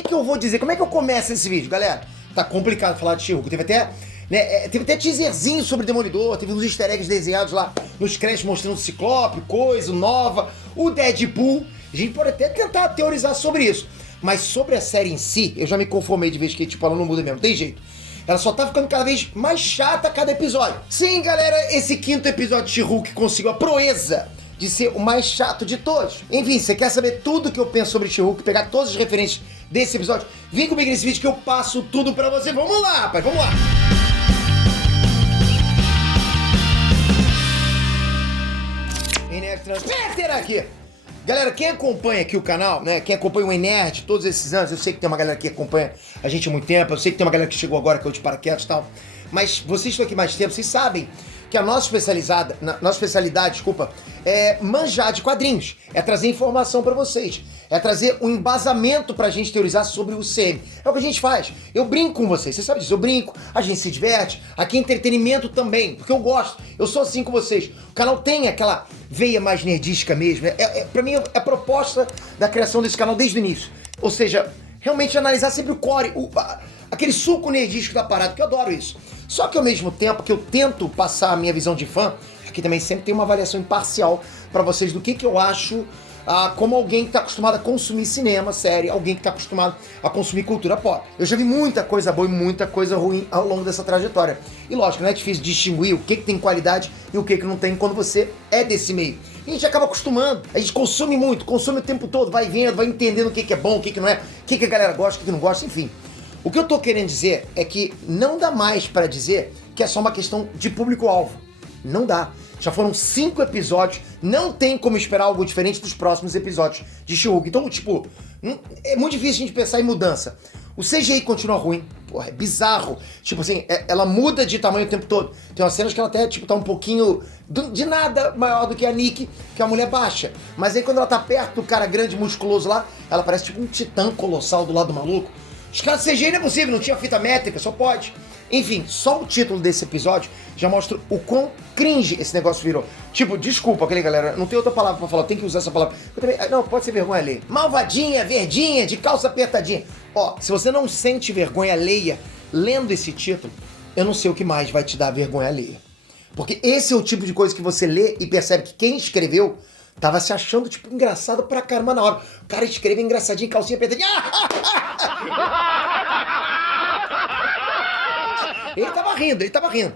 que eu vou dizer? Como é que eu começo esse vídeo, galera? Tá complicado falar de She-Hulk. Teve até teaserzinho sobre Demolidor, teve uns easter eggs desenhados lá nos créditos mostrando o Ciclope, coisa nova, o Deadpool. A gente pode até tentar teorizar sobre isso. Mas sobre a série em si, eu já me conformei de vez que, tipo, ela não muda mesmo, tem jeito. Ela só tá ficando cada vez mais chata a cada episódio. Sim, galera, esse quinto episódio de She-Hulk conseguiu a proeza de ser o mais chato de todos. Enfim, você quer saber tudo que eu penso sobre She-Hulk, pegar todas as referências desse episódio? Vem comigo nesse vídeo que eu passo tudo pra você. Vamos lá, rapaz, vamos lá! Enerd Transmitter aqui! Galera, quem acompanha aqui o canal, né, quem acompanha o Enerd todos esses anos, eu sei que tem uma galera que acompanha a gente há muito tempo, eu sei que tem uma galera que chegou agora, que é o de paraquedas e tal, mas vocês estão aqui mais tempo, vocês sabem que a nossa especialidade, é manjar de quadrinhos, é trazer informação pra vocês, é trazer um embasamento pra gente teorizar sobre o CM. É o que a gente faz. Eu brinco com vocês sabem disso, eu brinco, a gente se diverte, aqui é entretenimento também, porque eu gosto, eu sou assim com vocês. O canal tem aquela veia mais nerdística mesmo, pra mim é a proposta da criação desse canal desde o início. Ou seja, realmente analisar sempre o core, aquele suco nerdístico da parada, que eu adoro isso. Só que ao mesmo tempo que eu tento passar a minha visão de fã, aqui também sempre tem uma avaliação imparcial pra vocês do que eu acho como alguém que tá acostumado a consumir cinema, série, alguém que tá acostumado a consumir cultura pop. Eu já vi muita coisa boa e muita coisa ruim ao longo dessa trajetória. E lógico, não é difícil distinguir o que tem qualidade e o que não tem quando você é desse meio. E a gente acaba acostumando, a gente consome muito, consome o tempo todo, vai vendo, vai entendendo o que é bom, o que não é, o que a galera gosta, o que não gosta, enfim. O que eu tô querendo dizer é que não dá mais pra dizer que é só uma questão de público-alvo. Não dá. Já foram 5 episódios, não tem como esperar algo diferente dos próximos episódios de She-Hulk. Então, tipo, é muito difícil a gente pensar em mudança. O CGI continua ruim, porra, é bizarro. Tipo assim, ela muda de tamanho o tempo todo. Tem umas cenas que ela até, tipo, tá um pouquinho de nada maior do que a Nick, que é uma mulher baixa. Mas aí quando ela tá perto do cara grande, musculoso lá, ela parece tipo um titã colossal do lado do maluco. Os caras CGI não é possível, não tinha fita métrica, só pode. Enfim, só o título desse episódio já mostra o quão cringe esse negócio virou. Tipo, desculpa, aquele galera, não tem outra palavra pra falar, tem que usar essa palavra. Não, pode ser vergonha alheia. Malvadinha, verdinha, de calça apertadinha. Ó, se você não sente vergonha alheia lendo esse título, eu não sei o que mais vai te dar vergonha alheia. Porque esse é o tipo de coisa que você lê e percebe que quem escreveu tava se achando, tipo, engraçado pra caramba na hora. O cara escreve engraçadinho, calcinha apertadinha. Ele tava rindo.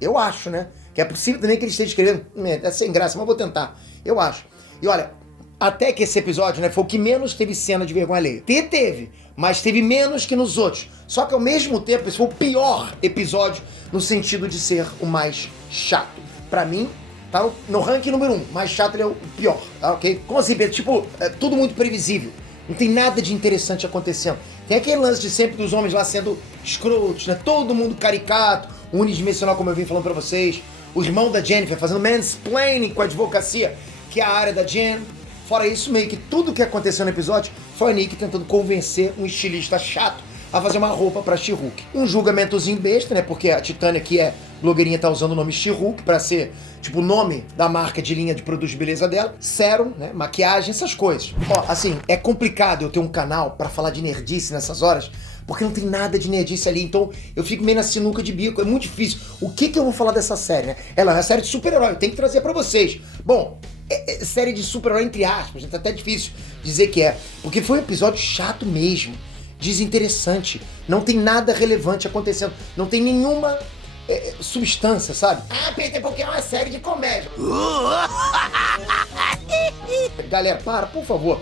Eu acho, né? Que é possível também que ele esteja escrevendo. É sem graça, mas vou tentar. Eu acho. E olha, até que esse episódio, né, foi o que menos teve cena de vergonha alheia. Teve, mas teve menos que nos outros. Só que ao mesmo tempo, esse foi o pior episódio no sentido de ser o mais chato. Pra mim, tá no ranking número 1. Mais chato ele é o pior, tá ok? Como assim, Pedro? Tipo, é tudo muito previsível. Não tem nada de interessante acontecendo. Tem aquele lance de sempre dos homens lá sendo escrotos, né? Todo mundo caricato, unidimensional, como eu vim falando pra vocês. O irmão da Jennifer fazendo mansplaining com a advocacia, que é a área da Jen. Fora isso, meio que tudo que aconteceu no episódio foi a Nick tentando convencer um estilista chato a fazer uma roupa pra She-Hulk. Um julgamentozinho besta, né? Porque a Titânia, que é blogueirinha, tá usando o nome She-Hulk pra ser, tipo, o nome da marca de linha de produtos de beleza dela. Sérum, né? Maquiagem, essas coisas. Ó, assim, é complicado eu ter um canal pra falar de nerdice nessas horas, porque não tem nada de nerdice ali, então eu fico meio na sinuca de bico, é muito difícil. O que eu vou falar dessa série, né? Ela é uma série de super-herói, eu tenho que trazer pra vocês. Bom, é série de super-herói entre aspas, tá até difícil dizer que é, porque foi um episódio chato mesmo, desinteressante, não tem nada relevante acontecendo, não tem nenhuma substância, sabe? Peter, porque é uma série de comédia. Galera, por favor.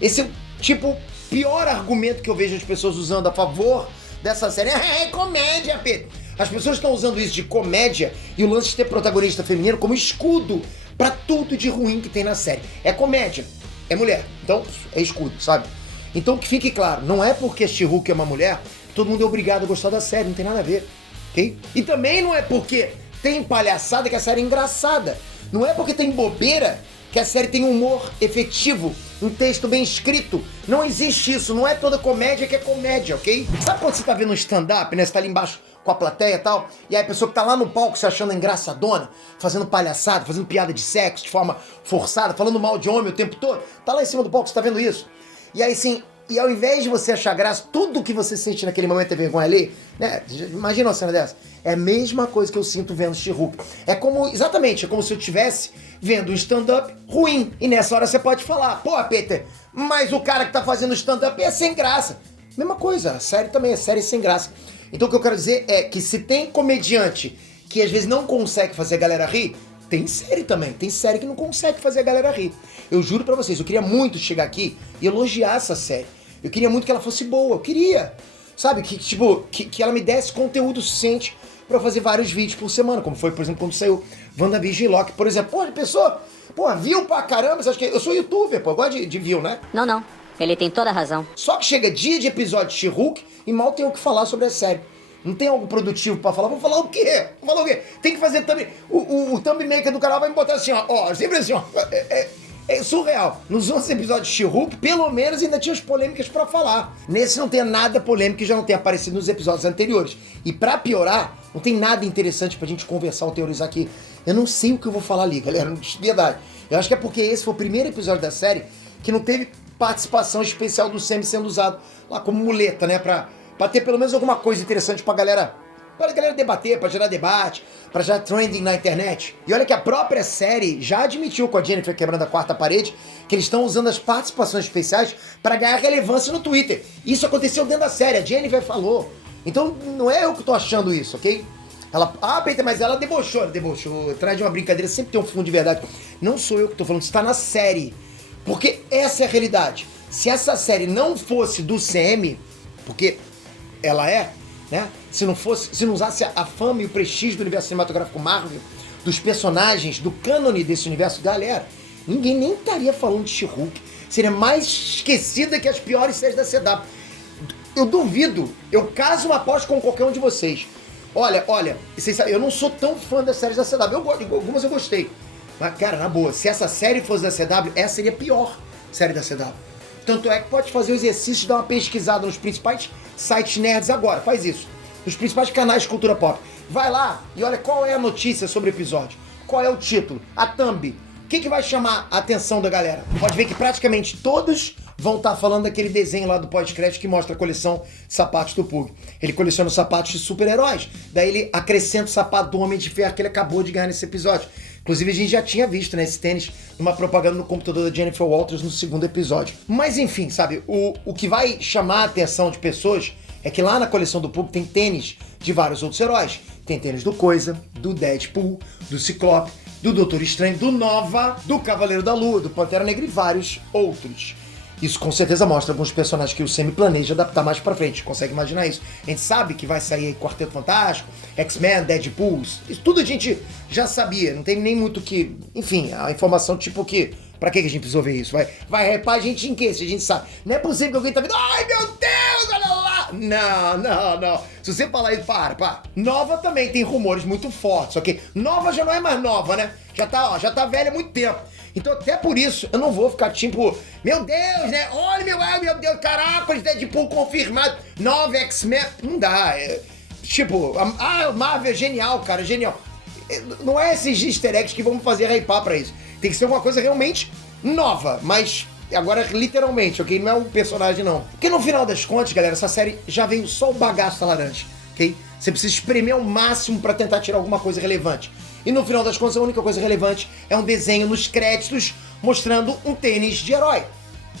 Esse é o, tipo, pior argumento que eu vejo as pessoas usando a favor dessa série. É comédia, Peter. As pessoas estão usando isso de comédia e o lance de ter protagonista feminino como escudo pra tudo de ruim que tem na série. É comédia, é mulher, então é escudo, sabe? Então que fique claro, não é porque She-Hulk é uma mulher que todo mundo é obrigado a gostar da série, não tem nada a ver, ok? E também não é porque tem palhaçada que a série é engraçada. Não é porque tem bobeira que a série tem humor efetivo, um texto bem escrito. Não existe isso, não é toda comédia que é comédia, ok? Sabe quando você tá vendo um stand-up, né? Você tá ali embaixo com a plateia e tal, e aí a pessoa que tá lá no palco se achando engraçadona, fazendo palhaçada, fazendo piada de sexo de forma forçada, falando mal de homem o tempo todo, tá lá em cima do palco, você tá vendo isso? E aí, assim, E ao invés de você achar graça, tudo que você sente naquele momento é vergonha ali, né? Imagina uma cena dessa. É a mesma coisa que eu sinto vendo She-Hulk. É como, exatamente, é como se eu estivesse vendo um stand-up ruim. E nessa hora você pode falar, pô, Peter, mas o cara que tá fazendo stand-up é sem graça. Mesma coisa, a série também é série sem graça. Então o que eu quero dizer é que se tem comediante que às vezes não consegue fazer a galera rir, tem série também. Tem série que não consegue fazer a galera rir. Eu juro pra vocês, eu queria muito chegar aqui e elogiar essa série. Eu queria muito que ela fosse boa, eu queria. Sabe, que ela me desse conteúdo suficiente pra eu fazer vários vídeos por semana, como foi, por exemplo, quando saiu WandaVision e Loki, por exemplo. Pô, pessoa, viu pra caramba, você acha que eu sou youtuber, pô, eu gosto de view, né? Não. Ele tem toda a razão. Só que chega dia de episódio de She-Hulk e mal tem o que falar sobre a série. Não tem algo produtivo pra falar. Vou falar o quê? Vou falar o quê? Tem que fazer thumb... O thumb maker do canal vai me botar assim, ó, sempre assim, ó. É surreal. Nos 11 episódios de She-Hulk, pelo menos ainda tinha as polêmicas pra falar. Nesse não tem nada polêmico que já não tenha aparecido nos episódios anteriores. E pra piorar, não tem nada interessante pra gente conversar ou teorizar aqui. Eu não sei o que eu vou falar ali, galera. De verdade. Eu acho que é porque esse foi o primeiro episódio da série que não teve participação especial do Sam sendo usado lá como muleta, né? Pra ter pelo menos alguma coisa interessante pra galera debater, pra gerar debate, pra gerar trending na internet. E olha que a própria série já admitiu com a Jennifer quebrando a quarta parede que eles estão usando as participações especiais pra ganhar relevância no Twitter. Isso aconteceu dentro da série, a Jennifer falou. Então não é eu que tô achando isso, ok? Peter, mas ela debochou, traz de uma brincadeira, sempre tem um fundo de verdade. Não sou eu que tô falando, isso tá na série. Porque essa é a realidade. Se essa série não fosse do CM, porque ela é, né? Se não usasse a fama e o prestígio do universo cinematográfico Marvel, dos personagens, do cânone desse universo, galera, ninguém nem estaria falando de She-Hulk. Seria mais esquecida que as piores séries da CW. Eu duvido, eu caso uma aposta com qualquer um de vocês. Olha, vocês sabem, eu não sou tão fã das séries da CW. Algumas eu gostei. Mas, cara, na boa, se essa série fosse da CW, essa seria a pior série da CW. Tanto é que pode fazer o exercício de dar uma pesquisada nos principais sites nerds agora. Faz isso. Nos principais canais de cultura pop. Vai lá e olha qual é a notícia sobre o episódio. Qual é o título, a thumb. O que vai chamar a atenção da galera? Pode ver que praticamente todos vão estar falando daquele desenho lá do pós-crédito que mostra a coleção de sapatos do Pug. Ele coleciona os sapatos de super-heróis. Daí ele acrescenta o sapato do Homem de Ferro que ele acabou de ganhar nesse episódio. Inclusive a gente já tinha visto, né, esse tênis numa propaganda no computador da Jennifer Walters no segundo episódio. Mas enfim, sabe, o que vai chamar a atenção de pessoas é que lá na coleção do Pug tem tênis de vários outros heróis. Tem tênis do Coisa, do Deadpool, do Ciclope, do Doutor Estranho, do Nova, do Cavaleiro da Lua, do Pantera Negra e vários outros. Isso com certeza mostra alguns personagens que o Sam planeja adaptar mais pra frente. Consegue imaginar isso? A gente sabe que vai sair aí Quarteto Fantástico, X-Men, Deadpool. Isso tudo a gente já sabia. Não tem nem muito que... Enfim, a informação tipo que... Pra que a gente precisou ver isso? Vai hypar a gente em quê? Se a gente sabe. Não é possível que alguém tá vendo... Ai, meu Deus, olha lá! Não. Se você falar isso, para. Nova também tem rumores muito fortes, ok? Nova já não é mais nova, né? Já tá velha há muito tempo. Então, até por isso, eu não vou ficar tipo, meu Deus, né? Olha, meu Deus, caraca, Deadpool confirmado, 9 X-Men. Não dá. A Marvel é genial, cara, genial. Não é esses easter eggs que vão fazer hypar pra isso. Tem que ser uma coisa realmente nova, mas agora literalmente, ok? Não é um personagem, não. Porque no final das contas, galera, essa série já veio só o bagaço da laranja, ok? Você precisa espremer ao máximo pra tentar tirar alguma coisa relevante. E no final das contas, a única coisa relevante é um desenho nos créditos mostrando um tênis de herói.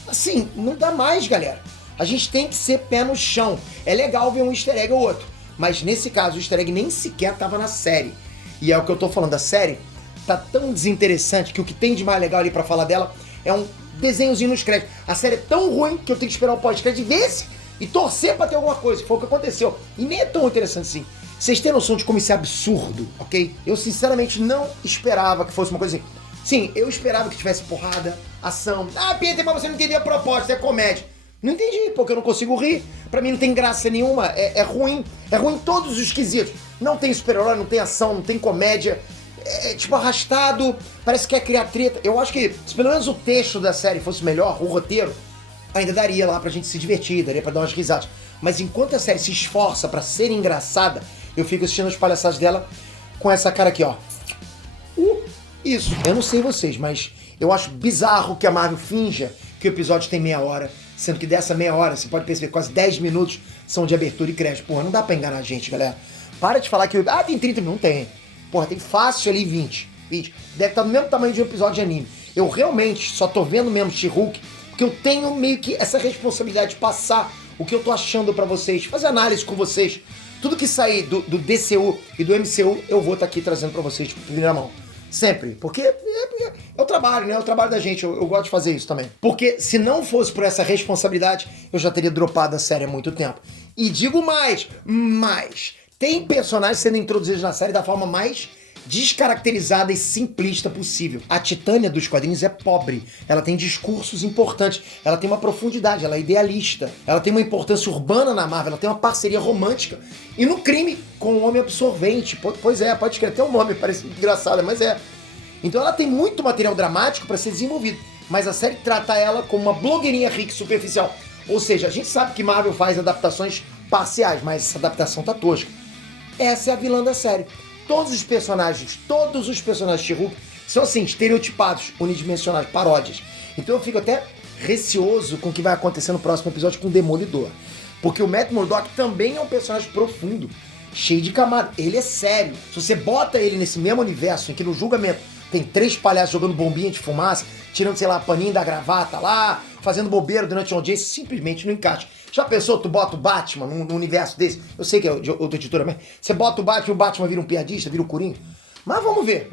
Assim, não dá mais, galera. A gente tem que ser pé no chão. É legal ver um easter egg ou outro, mas nesse caso o easter egg nem sequer tava na série. E é o que eu tô falando, a série tá tão desinteressante que o que tem de mais legal ali pra falar dela é um desenhozinho nos créditos. A série é tão ruim que eu tenho que esperar o pós-crédito e ver esse e torcer pra ter alguma coisa, que foi o que aconteceu. E nem é tão interessante assim. Vocês têm noção de como isso é absurdo, ok? Eu sinceramente não esperava que fosse uma coisa assim. Sim, eu esperava que tivesse porrada, ação. Peter, mas você não entendeu a proposta, é comédia. Não entendi, porque eu não consigo rir. Pra mim não tem graça nenhuma, é ruim. É ruim em todos os quesitos. Não tem super-herói, não tem ação, não tem comédia. É tipo arrastado, parece que quer criar treta. Eu acho que se pelo menos o texto da série fosse melhor, o roteiro, ainda daria lá pra gente se divertir, daria pra dar umas risadas. Mas enquanto a série se esforça pra ser engraçada, eu fico assistindo as palhaçadas dela com essa cara aqui, ó. Isso. Eu não sei vocês, mas eu acho bizarro que a Marvel finja que o episódio tem meia hora, sendo que dessa meia hora, você pode perceber, quase 10 minutos são de abertura e crédito. Porra, não dá pra enganar a gente, galera. Para de falar que, tem 30 minutos. Não tem. Porra, tem fácil ali 20. Deve estar do mesmo tamanho de um episódio de anime. Eu realmente só tô vendo mesmo She-Hulk porque eu tenho meio que essa responsabilidade de passar o que eu tô achando pra vocês, fazer análise com vocês. Tudo que sair do DCU e do MCU, eu vou estar aqui trazendo pra vocês de primeira mão. Sempre. Porque é o trabalho, né? É o trabalho da gente. Eu gosto de fazer isso também. Porque se não fosse por essa responsabilidade, eu já teria dropado a série há muito tempo. E digo mais. Tem personagens sendo introduzidos na série da forma mais descaracterizada e simplista possível. A Titânia dos quadrinhos é pobre, ela tem discursos importantes, ela tem uma profundidade, ela é idealista, ela tem uma importância urbana na Marvel, ela tem uma parceria romântica e no crime com o Homem Absorvente. Pois é, pode escrever até o nome, parece engraçado, mas é. Então ela tem muito material dramático para ser desenvolvido, mas a série trata ela como uma blogueirinha rica e superficial. Ou seja, a gente sabe que Marvel faz adaptações parciais, mas essa adaptação tá tosca. Essa é a vilã da série. Todos os personagens de She-Hulk são assim, estereotipados, unidimensionais, paródias. Então eu fico até receoso com o que vai acontecer no próximo episódio com o Demolidor. Porque o Matt Murdock também é um personagem profundo, cheio de camada. Ele é sério. Se você bota ele nesse mesmo universo em que no julgamento tem 3 palhaços jogando bombinha de fumaça, tirando, sei lá, paninho da gravata lá, fazendo bobeira durante uma audiência, simplesmente não encaixa. Já pensou, tu bota o Batman num universo desse? Eu sei que é de outra editora, mas você bota o Batman vira um piadista, vira um curinho? Mas vamos ver.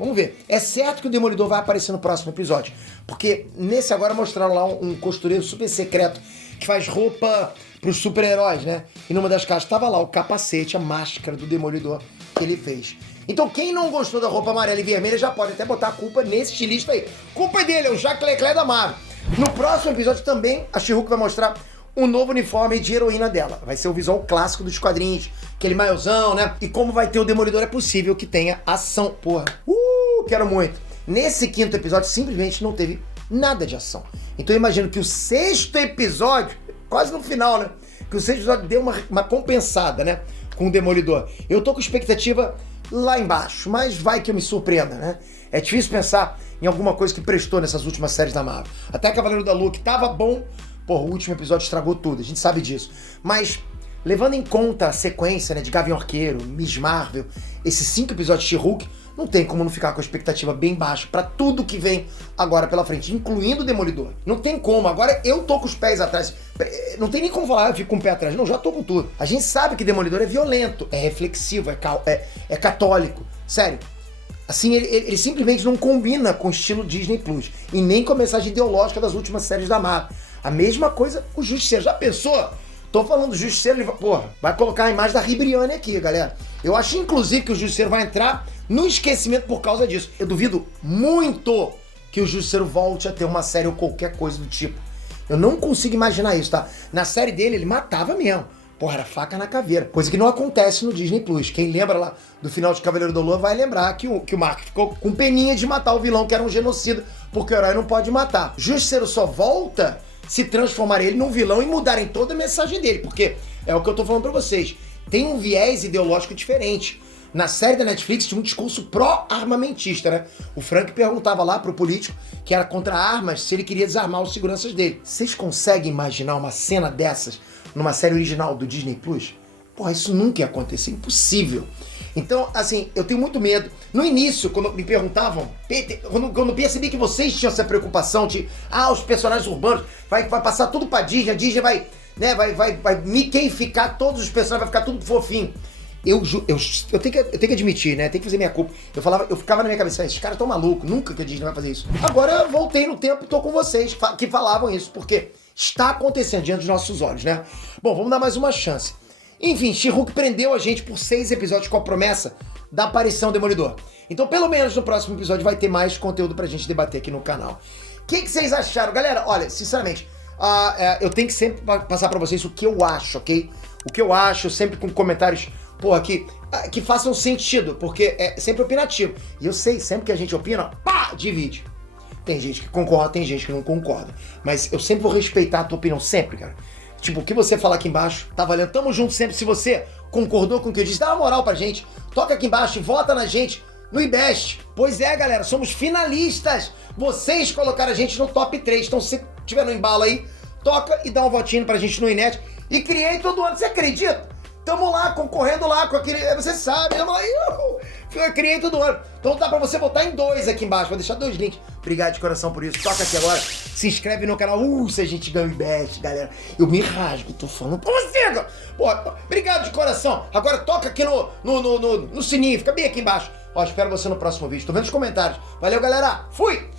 É certo que o Demolidor vai aparecer no próximo episódio, porque nesse agora mostraram lá um costureiro super secreto que faz roupa pros super-heróis, né? E numa das caixas tava lá o capacete, a máscara do Demolidor que ele fez. Então quem não gostou da roupa amarela e vermelha já pode até botar a culpa nesse estilista aí. Culpa é dele, é o Jacques Leclerc da Marvel. No próximo episódio também a She-Hulk vai mostrar um novo uniforme de heroína dela. Vai ser o visual clássico dos quadrinhos, aquele maiôzão, né? E como vai ter o Demolidor, é possível que tenha ação. Porra, quero muito. Nesse 5º episódio, simplesmente não teve nada de ação. Então eu imagino que o 6º episódio, quase no final, né? Que o 6º episódio deu uma compensada, né? Com o Demolidor. Eu tô com expectativa lá embaixo, mas vai que eu me surpreenda, né? É difícil pensar em alguma coisa que prestou nessas últimas séries da Marvel. Até Cavaleiro da Lua, que tava bom, porra, o último episódio estragou tudo, a gente sabe disso. Mas, levando em conta a sequência, né, de Gavião Arqueiro, Miss Marvel, esses 5 episódios de She-Hulk, não tem como não ficar com a expectativa bem baixa pra tudo que vem agora pela frente, incluindo o Demolidor. Não tem como, agora eu tô com os pés atrás. Não tem nem como falar, eu fico com o pé atrás. Não, já tô com tudo. A gente sabe que Demolidor é violento, é reflexivo, é católico. Sério. Assim, ele simplesmente não combina com o estilo Disney Plus. E nem com a mensagem ideológica das últimas séries da Marvel. A mesma coisa o Justiceiro. Já pensou? Tô falando do Justiceiro, ele vai colocar a imagem da Ribriane aqui, galera. Eu acho, inclusive, que o Justiceiro vai entrar no esquecimento por causa disso. Eu duvido muito que o Justiceiro volte a ter uma série ou qualquer coisa do tipo. Eu não consigo imaginar isso, tá? Na série dele, ele matava mesmo. Porra, era faca na caveira. Coisa que não acontece no Disney Plus. Quem lembra lá do final de Cavaleiro da Lua vai lembrar que o Mark ficou com peninha de matar o vilão, que era um genocida, porque o herói não pode matar. Justiceiro só volta se transformar ele num vilão e mudarem toda a mensagem dele, porque é o que eu tô falando pra vocês. Tem um viés ideológico diferente. Na série da Netflix tinha um discurso pró-armamentista, né? O Frank perguntava lá pro político que era contra armas se ele queria desarmar os seguranças dele. Vocês conseguem imaginar uma cena dessas numa série original do Disney Plus? Porra, isso nunca ia acontecer, impossível. Então, assim, eu tenho muito medo. No início, quando me perguntavam, quando eu percebi que vocês tinham essa preocupação de, os personagens urbanos, vai passar tudo pra Disney, a Disney vai, né, vai miqueificar todos os personagens, vai ficar tudo fofinho. Eu tenho que admitir, né? Tem que fazer minha culpa. Eu ficava na minha cabeça, esses caras tão malucos, nunca que a Disney vai fazer isso. Agora eu voltei no tempo e tô com vocês que falavam isso, porque está acontecendo diante dos nossos olhos, né? Bom, vamos dar mais uma chance. Enfim, She-Hulk prendeu a gente por 6 episódios com a promessa da aparição do Demolidor. Então, pelo menos no próximo episódio vai ter mais conteúdo pra gente debater aqui no canal. O que vocês acharam? Galera, olha, sinceramente, eu tenho que sempre passar pra vocês o que eu acho, ok? O que eu acho, sempre com comentários, porra, que façam sentido, porque é sempre opinativo. E eu sei, sempre que a gente opina, divide. Tem gente que concorda, tem gente que não concorda. Mas eu sempre vou respeitar a tua opinião, sempre, cara. Tipo, o que você falar aqui embaixo, tá valendo. Tamo junto sempre. Se você concordou com o que eu disse, dá uma moral pra gente. Toca aqui embaixo e vota na gente no IBEST. Pois é, galera, somos finalistas. Vocês colocaram a gente no top 3. Então, se tiver no embalo aí, toca e dá um votinho pra gente no Inet. E criei todo ano, você acredita? Tamo lá, concorrendo lá com aquele... Você sabe, tamo lá, eu criei todo ano. Então dá pra você botar em 2 aqui embaixo, vou deixar 2 links. Obrigado de coração por isso. Toca aqui agora, se inscreve no canal. Se a gente ganha o IBEST, galera. Eu me rasgo, tô falando pra você, cara. Pô, obrigado de coração. Agora toca aqui no sininho, fica bem aqui embaixo. Ó, espero você no próximo vídeo. Tô vendo os comentários. Valeu, galera. Fui!